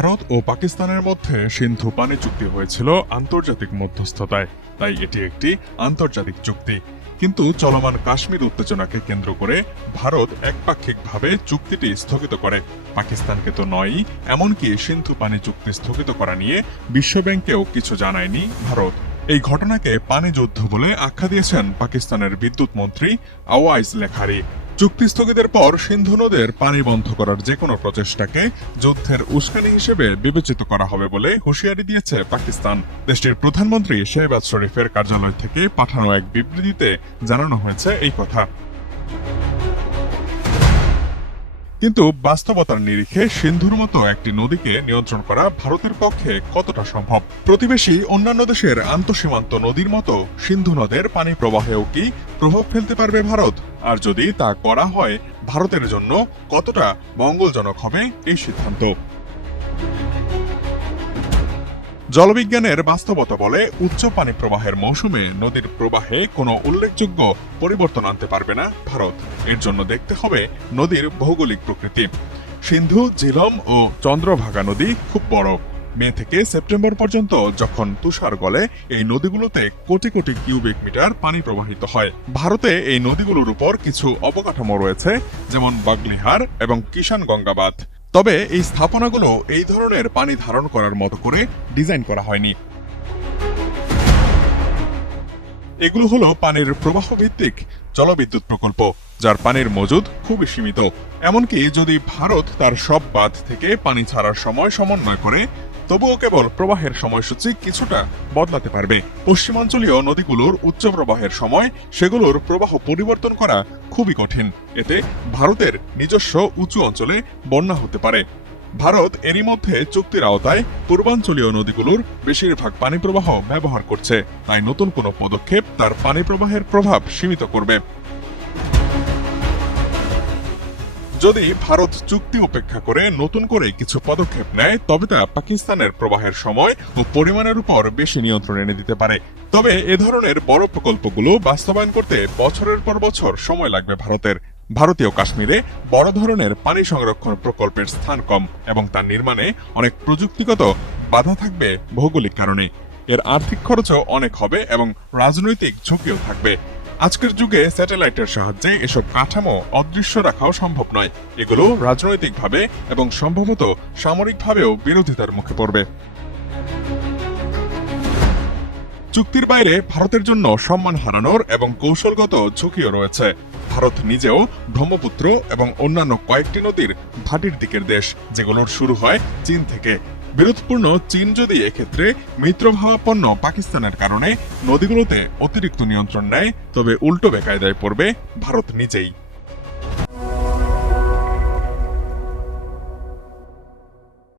ভারত ও পাকিস্তানের মধ্যে সিন্ধু পানি চুক্তি হয়েছিল আন্তর্জাতিক মধ্যস্থতায়, তাই এটি একটি আন্তর্জাতিক চুক্তি। কিন্তু চলমান কাশ্মীর উত্তেজনাকে কেন্দ্র করে ভারত একপাক্ষিকভাবে চুক্তিটি স্থগিত করে। পাকিস্তানকে তো নয়ই, এমনকি সিন্ধু পানি চুক্তি স্থগিত করা নিয়ে বিশ্বব্যাংকেও কিছু জানায়নি ভারত। এই ঘটনাকে পানি যুদ্ধ বলে আখ্যা দিয়েছেন পাকিস্তানের বিদ্যুৎ মন্ত্রী আওয়াইস লেখারি। চুক্তি স্থগিতের পর সিন্ধু নদের পানি বন্ধ করার যে কোনো প্রচেষ্টাকে যুদ্ধের উস্কানি হিসেবে বিবেচিত করা হবে বলে হুঁশিয়ারি দিয়েছে পাকিস্তান। দেশটির প্রধানমন্ত্রী শেহবাজ শরীফের কার্যালয় থেকে পাঠানো এক বিবৃতিতে জানানো হয়েছে এই কথা। কিন্তু বাস্তবতার নিরিখে সিন্ধুর মতো একটি নদীকে নিয়ন্ত্রণ করা ভারতের পক্ষে কতটা সম্ভব? প্রতিবেশী অন্যান্য দেশের আন্তঃসীমান্ত নদীর মতো সিন্ধু নদের পানি প্রবাহেও কি প্রভাব ফেলতে পারবে ভারত? আর যদি তা করা হয়, ভারতের জন্য কতটা মঙ্গলজনক হবে এই সিদ্ধান্ত? জলবিজ্ঞানের বাস্তবতা বলে উচ্চ পানি প্রবাহের মৌসুমে নদীর প্রবাহে কোনো উল্লেখযোগ্য পরিবর্তন আনতে পারবে না ভারত। এর জন্য দেখতে হবে নদীর ভৌগোলিক প্রকৃতি। সিন্ধু, ঝিলম ও চন্দ্রভাগা নদী খুব বড়। মে থেকে সেপ্টেম্বর পর্যন্ত যখন তুষার গলে এই নদীগুলোতে কোটি কোটি কিউবিক মিটার পানি প্রবাহিত হয়। ভারতে এই নদীগুলোর উপর কিছু অবকাঠামো রয়েছে, যেমন বাগলিহার এবং কিষান গঙ্গা বাঁধ। তবে এই স্থাপনাগুলো এই ধরনের পানি ধারণ করার মতো করে ডিজাইন করা হয়নি। এগুলো হলো পানির প্রবাহ ভিত্তিক জলবিদ্যুৎ প্রকল্প, যার পানির মজুদ খুবই সীমিত। এমনকি যদি ভারত তার সব বাঁধ থেকে পানি ছাড়ার সময় সমন্বয় করে, তবুও কেবল প্রবাহের সময়সূচি কিছুটা বদলাতে পারবে। পশ্চিমাঞ্চলীয় নদীগুলোর উচ্চ প্রবাহের সময় সেগুলোর প্রবাহ পরিবর্তন করা খুবই কঠিন। এতে ভারতের নিজস্ব উঁচু অঞ্চলে বন্যা হতে পারে। ভারত এরই মধ্যে চুক্তির আওতায় পূর্বাঞ্চলীয় নদীগুলোর বেশিরভাগ পানি প্রবাহ ব্যবহার করছে, তাই নতুন কোনো পদক্ষেপ তার পানি প্রবাহের প্রভাব সীমিত করবে। যদি ভারত চুক্তি উপেক্ষা করে নতুন করে কিছু পদক্ষেপ নেয়, তবে তা পাকিস্তানের প্রবাহের সময় ও পরিমাণের উপর বেশি নিয়ন্ত্রণ এনে দিতে পারে। তবে এ ধরনের বড় প্রকল্পগুলো বাস্তবায়ন করতে বছরের পর বছর সময় লাগবে ভারতের। ভারতীয় কাশ্মীরে বড় ধরনের পানি সংরক্ষণ প্রকল্পের স্থান কম এবং তার নির্মাণে অনেক প্রযুক্তিগত বাধা থাকবে ভৌগোলিক কারণে। এর আর্থিক খরচও অনেক হবে এবং রাজনৈতিক ঝুঁকিও থাকবে। আজকের যুগে স্যাটেলাইটের সাহায্যে এসব কাঠামো অদৃশ্য রাখাও সম্ভব নয়। এগুলো রাজনৈতিকভাবে এবং সম্ভবত সামরিকভাবেও বিরোধিতার মুখে পড়বে। চুক্তির বাইরে ভারতের জন্য সম্মান হারানোর এবং কৌশলগত ঝুঁকিও রয়েছে। ভারত নিজেও ব্রহ্মপুত্র এবং অন্যান্য কয়েকটি নদীর ভাটির দিকের দেশ, যেগুলোর শুরু হয় চীন থেকে। বিরোধপূর্ণ চীন যদি এক্ষেত্রে মিত্রভাবাপন্ন পাকিস্তানের কারণে নদীগুলোতে অতিরিক্ত নিয়ন্ত্রণ নেয়, তবে উল্টো বেকায়দায় পড়বে ভারত নিজেই।